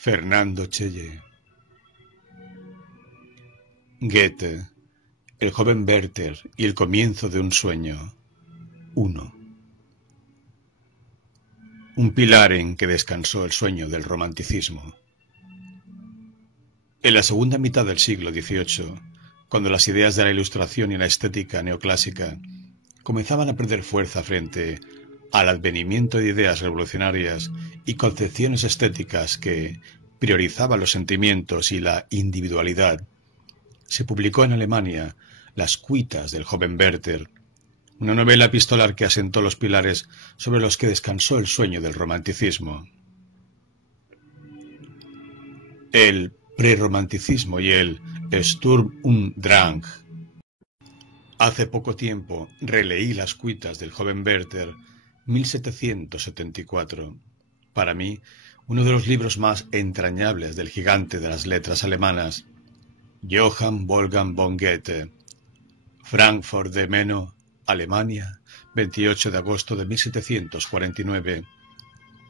Fernando Cheye. Goethe, el joven Werther y el comienzo de un sueño. 1. Un pilar en que descansó el sueño del romanticismo. En la segunda mitad del siglo XVIII, cuando las ideas de la Ilustración y la estética neoclásica comenzaban a perder fuerza frente al advenimiento de ideas revolucionarias y concepciones estéticas que priorizaban los sentimientos y la individualidad, se publicó en Alemania Las cuitas del joven Werther, una novela epistolar que asentó los pilares sobre los que descansó el sueño del romanticismo. El prerromanticismo y el Sturm und Drang. Hace poco tiempo releí Las cuitas del joven Werther, 1774. Para mí, uno de los libros más entrañables del gigante de las letras alemanas, Johann Wolfgang von Goethe. Frankfurt de Meno, Alemania, 28 de agosto de 1749.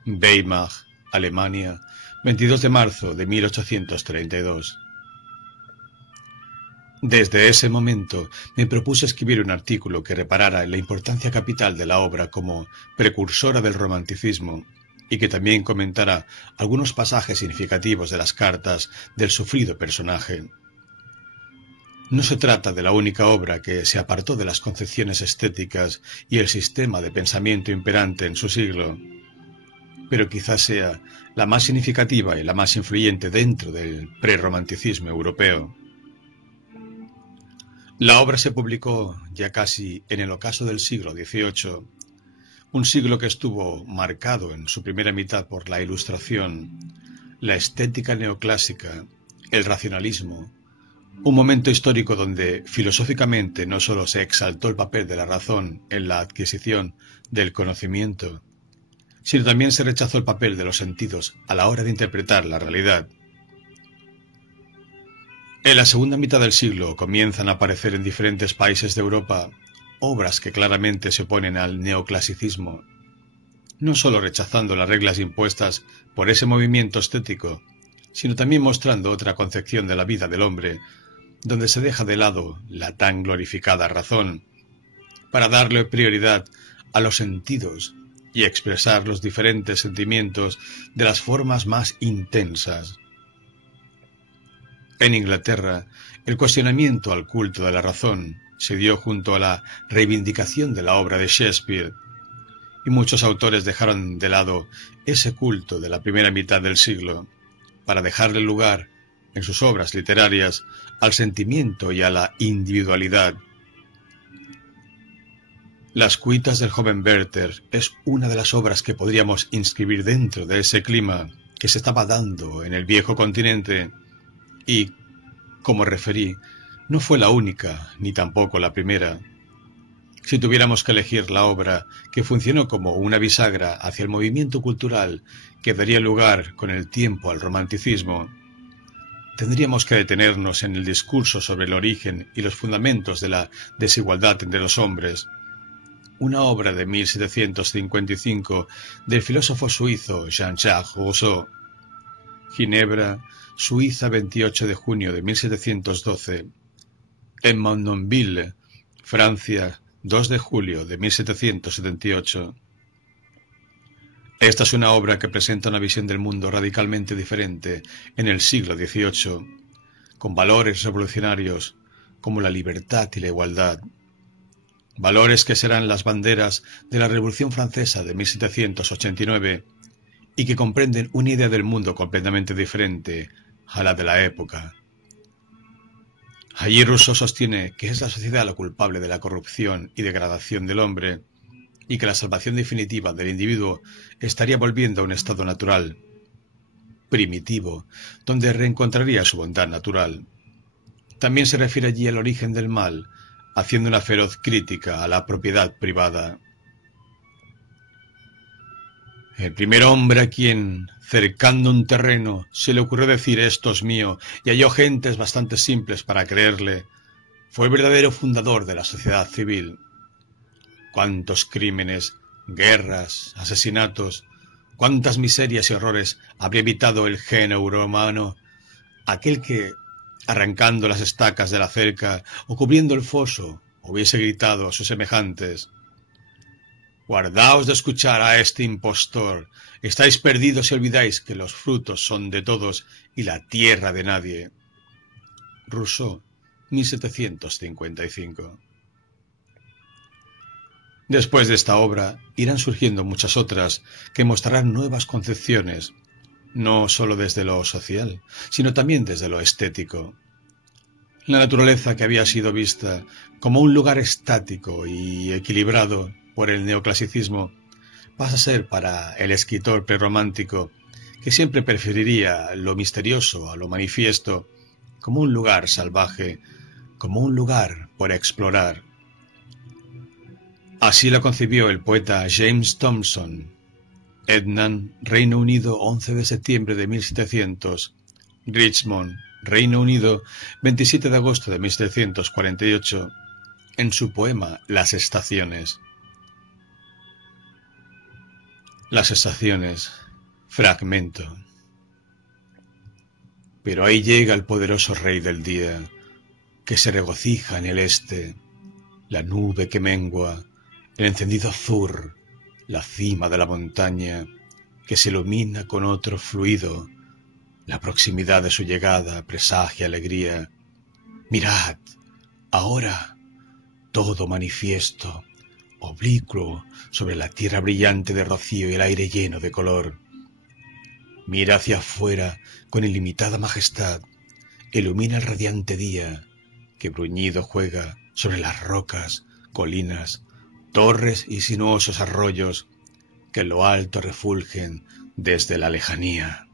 Weimar, Alemania, 22 de marzo de 1832. Desde ese momento me propuse escribir un artículo que reparara en la importancia capital de la obra como precursora del romanticismo y que también comentara algunos pasajes significativos de las cartas del sufrido personaje. No se trata de la única obra que se apartó de las concepciones estéticas y el sistema de pensamiento imperante en su siglo, pero quizás sea la más significativa y la más influyente dentro del prerromanticismo europeo. La obra se publicó ya casi en el ocaso del siglo XVIII, un siglo que estuvo marcado en su primera mitad por la Ilustración, la estética neoclásica, el racionalismo, un momento histórico donde filosóficamente no solo se exaltó el papel de la razón en la adquisición del conocimiento, sino también se rechazó el papel de los sentidos a la hora de interpretar la realidad. En la segunda mitad del siglo comienzan a aparecer en diferentes países de Europa obras que claramente se oponen al neoclasicismo, no solo rechazando las reglas impuestas por ese movimiento estético, sino también mostrando otra concepción de la vida del hombre, donde se deja de lado la tan glorificada razón, para darle prioridad a los sentidos y expresar los diferentes sentimientos de las formas más intensas. En Inglaterra, el cuestionamiento al culto de la razón se dio junto a la reivindicación de la obra de Shakespeare, y muchos autores dejaron de lado ese culto de la primera mitad del siglo, para dejarle lugar, en sus obras literarias, al sentimiento y a la individualidad. Las cuitas del joven Werther es una de las obras que podríamos inscribir dentro de ese clima que se estaba dando en el viejo continente y, como referí, no fue la única ni tampoco la primera. Si tuviéramos que elegir la obra que funcionó como una bisagra hacia el movimiento cultural que daría lugar con el tiempo al romanticismo, tendríamos que detenernos en el discurso sobre el origen y los fundamentos de la desigualdad entre los hombres, una obra de 1755 del filósofo suizo Jean-Jacques Rousseau. Ginebra, Suiza, 28 de junio de 1712. En Mondonville, Francia, 2 de julio de 1778. Esta es una obra que presenta una visión del mundo radicalmente diferente en el siglo XVIII, con valores revolucionarios como la libertad y la igualdad, valores que serán las banderas de la Revolución Francesa de 1789 y que comprenden una idea del mundo completamente diferente a la de la época. Allí Rousseau sostiene que es la sociedad la culpable de la corrupción y degradación del hombre, y que la salvación definitiva del individuo estaría volviendo a un estado natural, primitivo, donde reencontraría su bondad natural. También se refiere allí al origen del mal, haciendo una feroz crítica a la propiedad privada. El primer hombre a quien, cercando un terreno, se le ocurrió decir «esto es mío» y halló gentes bastante simples para creerle, fue el verdadero fundador de la sociedad civil. Cuántos crímenes, guerras, asesinatos, cuántas miserias y horrores habría evitado el género humano, aquel que, arrancando las estacas de la cerca o cubriendo el foso, hubiese gritado a sus semejantes: «Guardaos de escuchar a este impostor, estáis perdidos si olvidáis que los frutos son de todos y la tierra de nadie». Rousseau, 1755. Después de esta obra irán surgiendo muchas otras que mostrarán nuevas concepciones, no sólo desde lo social, sino también desde lo estético. La naturaleza, que había sido vista como un lugar estático y equilibrado por el neoclasicismo, pasa a ser para el escritor prerromántico, que siempre preferiría lo misterioso a lo manifiesto, como un lugar salvaje, como un lugar por explorar. Así la concibió el poeta James Thomson. Ednan, Reino Unido, 11 de septiembre de 1700. Richmond, Reino Unido, 27 de agosto de 1748, en su poema Las estaciones. Las estaciones, fragmento. Pero ahí llega el poderoso rey del día, que se regocija en el este, la nube que mengua, el encendido azur, la cima de la montaña, que se ilumina con otro fluido. La proximidad de su llegada presagia alegría. Mirad, ahora, todo manifiesto, oblicuo sobre la tierra brillante de rocío y el aire lleno de color. Mira hacia afuera con ilimitada majestad, ilumina el radiante día, que bruñido juega sobre las rocas, colinas, torres y sinuosos arroyos, que en lo alto refulgen desde la lejanía.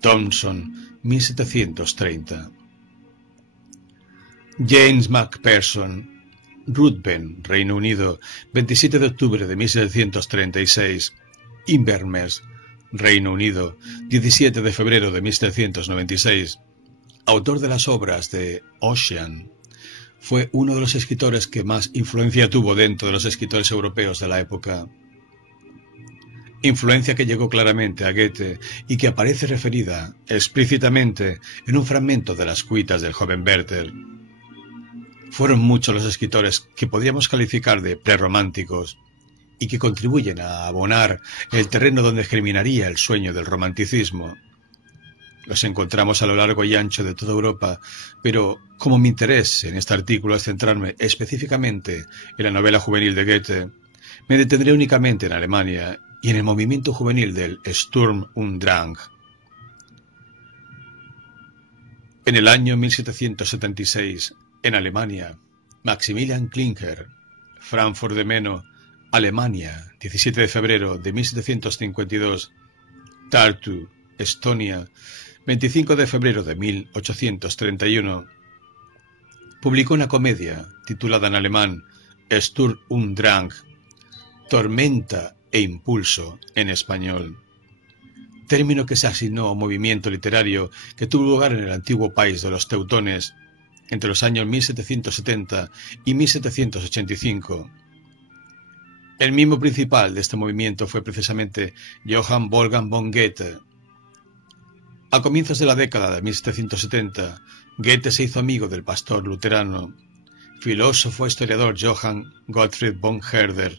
Thomson, 1730. James Macpherson, Ruthven, Reino Unido, 27 de octubre de 1736. Inverness, Reino Unido, 17 de febrero de 1796. Autor de las obras de Ossian, fue uno de los escritores que más influencia tuvo dentro de los escritores europeos de la época. Influencia que llegó claramente a Goethe y que aparece referida explícitamente en un fragmento de las cuitas del joven Werther. Fueron muchos los escritores que podríamos calificar de prerrománticos y que contribuyen a abonar el terreno donde germinaría el sueño del romanticismo. Los encontramos a lo largo y ancho de toda Europa, pero como mi interés en este artículo es centrarme específicamente en la novela juvenil de Goethe, me detendré únicamente en Alemania y en el movimiento juvenil del Sturm und Drang. En el año 1776, en Alemania, Maximilian Klinker, Frankfurt de Meno, Alemania, 17 de febrero de 1752, Tartu, Estonia, 25 de febrero de 1831, publicó una comedia titulada en alemán Sturm und Drang, Tormenta e Impulso en español, término que se asignó a un movimiento literario que tuvo lugar en el antiguo país de los teutones entre los años 1770 y 1785. El miembro principal de este movimiento fue precisamente Johann Wolfgang von Goethe. A comienzos de la década de 1770, Goethe se hizo amigo del pastor luterano, filósofo e historiador Johann Gottfried von Herder,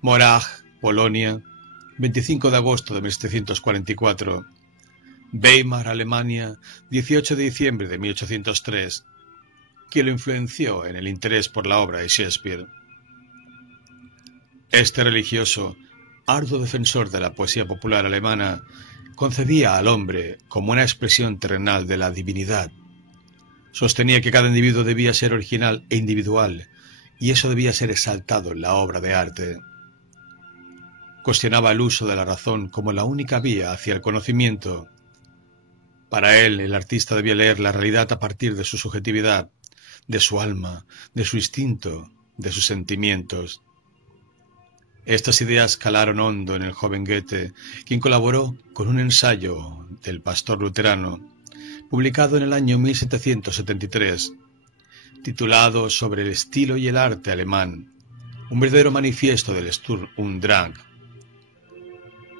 Morag, Polonia, 25 de agosto de 1744, Weimar, Alemania, 18 de diciembre de 1803, quien lo influenció en el interés por la obra de Shakespeare. Este religioso, arduo defensor de la poesía popular alemana, concebía al hombre como una expresión terrenal de la divinidad. Sostenía que cada individuo debía ser original e individual, y eso debía ser exaltado en la obra de arte. Cuestionaba el uso de la razón como la única vía hacia el conocimiento. Para él, el artista debía leer la realidad a partir de su subjetividad, de su alma, de su instinto, de sus sentimientos. Estas ideas calaron hondo en el joven Goethe, quien colaboró con un ensayo del pastor luterano, publicado en el año 1773, titulado Sobre el estilo y el arte alemán, un verdadero manifiesto del Sturm und Drang.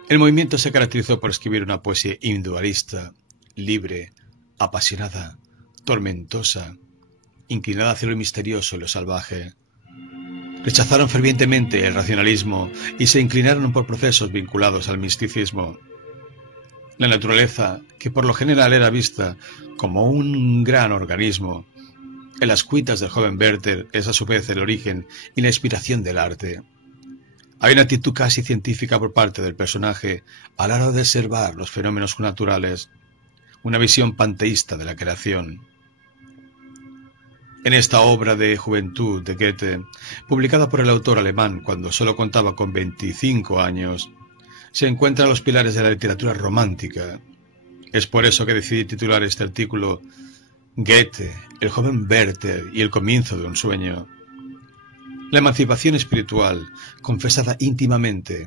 El movimiento se caracterizó por escribir una poesía individualista, libre, apasionada, tormentosa, inclinada hacia lo misterioso y lo salvaje. Rechazaron fervientemente el racionalismo y se inclinaron por procesos vinculados al misticismo. La naturaleza, que por lo general era vista como un gran organismo, en las cuitas del joven Werther es a su vez el origen y la inspiración del arte. Hay una actitud casi científica por parte del personaje a la hora de observar los fenómenos naturales, una visión panteísta de la creación. En esta obra de juventud de Goethe, publicada por el autor alemán cuando solo contaba con 25 años, se encuentran los pilares de la literatura romántica. Es por eso que decidí titular este artículo Goethe, el joven Werther y el comienzo de un sueño. La emancipación espiritual, confesada íntimamente,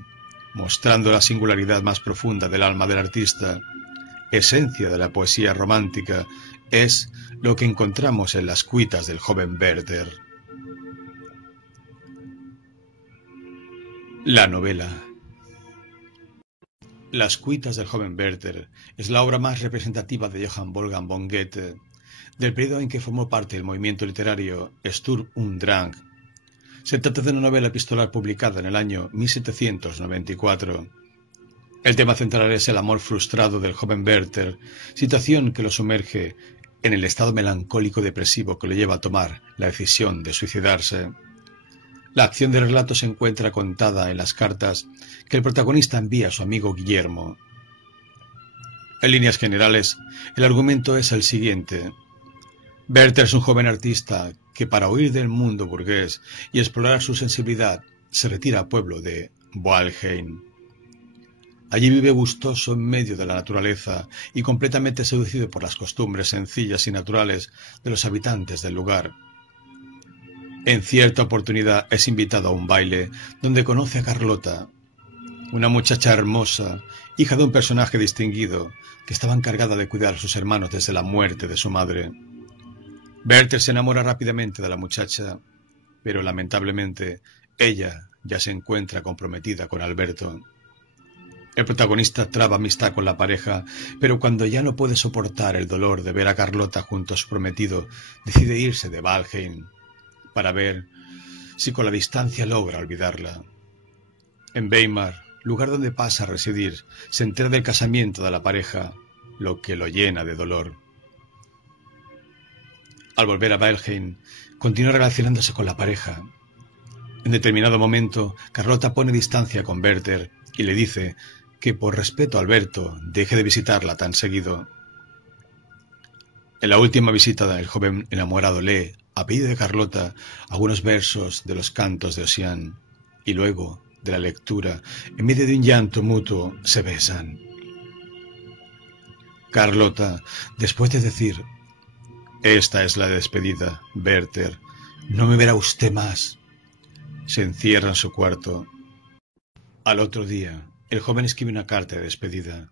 mostrando la singularidad más profunda del alma del artista, esencia de la poesía romántica, es lo que encontramos en las cuitas del joven Werther. La novela. Las cuitas del joven Werther es la obra más representativa de Johann Wolfgang von Goethe, del periodo en que formó parte del movimiento literario Sturm und Drang. Se trata de una novela epistolar publicada en el año 1794. El tema central es el amor frustrado del joven Werther, situación que lo sumerge en el estado melancólico depresivo que lo lleva a tomar la decisión de suicidarse. La acción del relato se encuentra contada en las cartas que el protagonista envía a su amigo Guillermo. En líneas generales, el argumento es el siguiente. Werther es un joven artista que para huir del mundo burgués y explorar su sensibilidad se retira al pueblo de Walheim. Allí vive gustoso en medio de la naturaleza y completamente seducido por las costumbres sencillas y naturales de los habitantes del lugar. En cierta oportunidad es invitado a un baile donde conoce a Carlota, una muchacha hermosa, hija de un personaje distinguido, que estaba encargada de cuidar a sus hermanos desde la muerte de su madre. Werther se enamora rápidamente de la muchacha, pero lamentablemente ella ya se encuentra comprometida con Alberto. El protagonista traba amistad con la pareja, pero cuando ya no puede soportar el dolor de ver a Carlota junto a su prometido, decide irse de Walheim para ver si con la distancia logra olvidarla. En Weimar, lugar donde pasa a residir, se entera del casamiento de la pareja, lo que lo llena de dolor. Al volver a Walheim, continúa relacionándose con la pareja. En determinado momento, Carlota pone distancia con Werther y le dice que por respeto a Alberto deje de visitarla tan seguido. En la última visita, el joven enamorado lee, a pedido de Carlota, algunos versos de los cantos de Ossian, y luego, de la lectura, en medio de un llanto mutuo, se besan. Carlota, después de decir, «Esta es la despedida, Werther, no me verá usted más», se encierra en su cuarto. Al otro día, el joven escribe una carta de despedida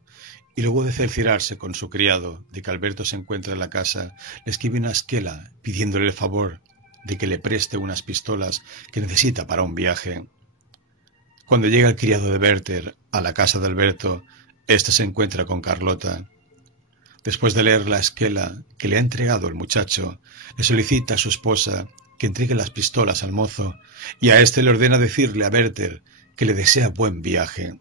y luego de cerciorarse con su criado de que Alberto se encuentra en la casa, le escribe una esquela pidiéndole el favor de que le preste unas pistolas que necesita para un viaje. Cuando llega el criado de Werther a la casa de Alberto, éste se encuentra con Carlota. Después de leer la esquela que le ha entregado el muchacho, le solicita a su esposa que entregue las pistolas al mozo y a éste le ordena decirle a Werther que le desea buen viaje.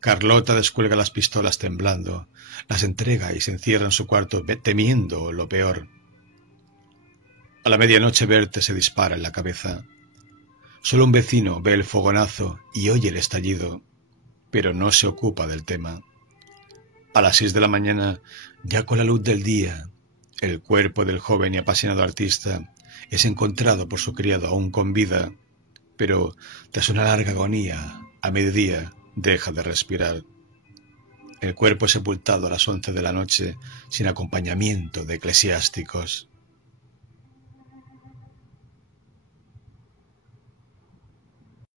Carlota descuelga las pistolas temblando, las entrega y se encierra en su cuarto temiendo lo peor. A la medianoche Werther se dispara en la cabeza. Solo un vecino ve el fogonazo y oye el estallido, pero no se ocupa del tema. A las 6 de la mañana, ya con la luz del día, el cuerpo del joven y apasionado artista es encontrado por su criado aún con vida, pero tras una larga agonía, a mediodía, deja de respirar. El cuerpo es sepultado a las 11 de la noche sin acompañamiento de eclesiásticos.